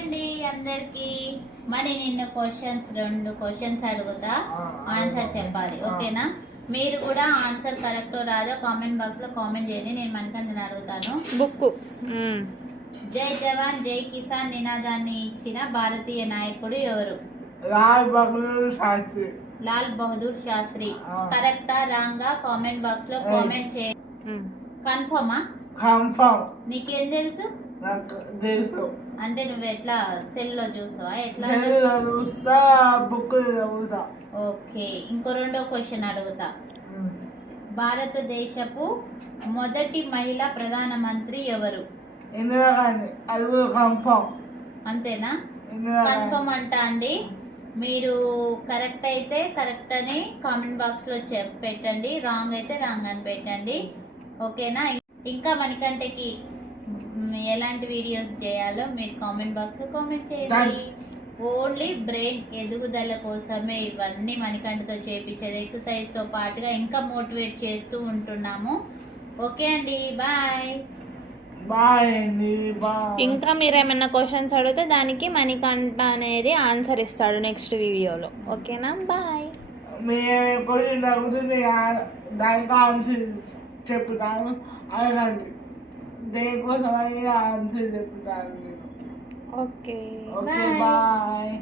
అండి అందరికి. మరి నిన్న రెండు క్వశ్చన్స్ అడుగుతా, ఆన్సర్ చెప్పాలి. ఓకేనా? మీరు కూడా ఆన్సర్ కరెక్ట్ రాదో కామెంట్ బాక్స్ లో కామెంట్ చేయండి. నేను మనకంటే అడుగుతాను. బుక్ జై జవాన్ జై కిసాన్ నినాదాన్ని ఇచ్చిన భారతీయ నాయకుడు ఎవరు? లాల్ బహదూర్ శాస్త్రి. కరెక్టా రాంగా కామెంట్ బాక్స్ లో కామెంట్ చేయండి. కన్ఫర్మా? నీకేం తెలుసు? అంటే నువ్వు ఎట్లా సెల్ లో చూస్తావా? ఎట్లా? ఓకే, ఇంకో రెండో క్వశ్చన్ అడుగుతా. భారతదేశపు మొదటి మహిళా ప్రధానమంత్రి ఎవరు? అంతేనా? కన్ఫర్మ్ అంటా అండి. మీరు కరెక్ట్ అయితే కరెక్ట్ అని కామెంట్ బాక్స్ లో పెట్టండి, రాంగ్ అయితే రాంగ్ అని పెట్టండి. ఓకేనా? ఇంకా మనకంటేకి ఎలాంటి వీడియోస్ చేయాలో మీరు కామెంట్ బాక్స్ లో కామెంట్ చేయండి. ఓన్లీ బ్రెయిన్ ఎదుగుదల కోసమే ఇవన్నీ మణికంఠతో చేపించేది. ఎక్సర్సైజ్ తో పాటుగా ఇంకా మోటివేట్ చేస్తూ ఉంటున్నాము. ఓకే అండి, బాయ్. ఇంకా మీరు ఏమైనా క్వశ్చన్స్ అడిగితే దానికి మణికంఠ అనేది ఆన్సర్ ఇస్తాడు నెక్స్ట్ వీడియోలో. ఓకేనా? బాయ్. దానికి ఆన్సర్ చెప్తాను, అడగండి. దేనికోసం అని ఆన్సర్ చెప్తాను. Okay, bye.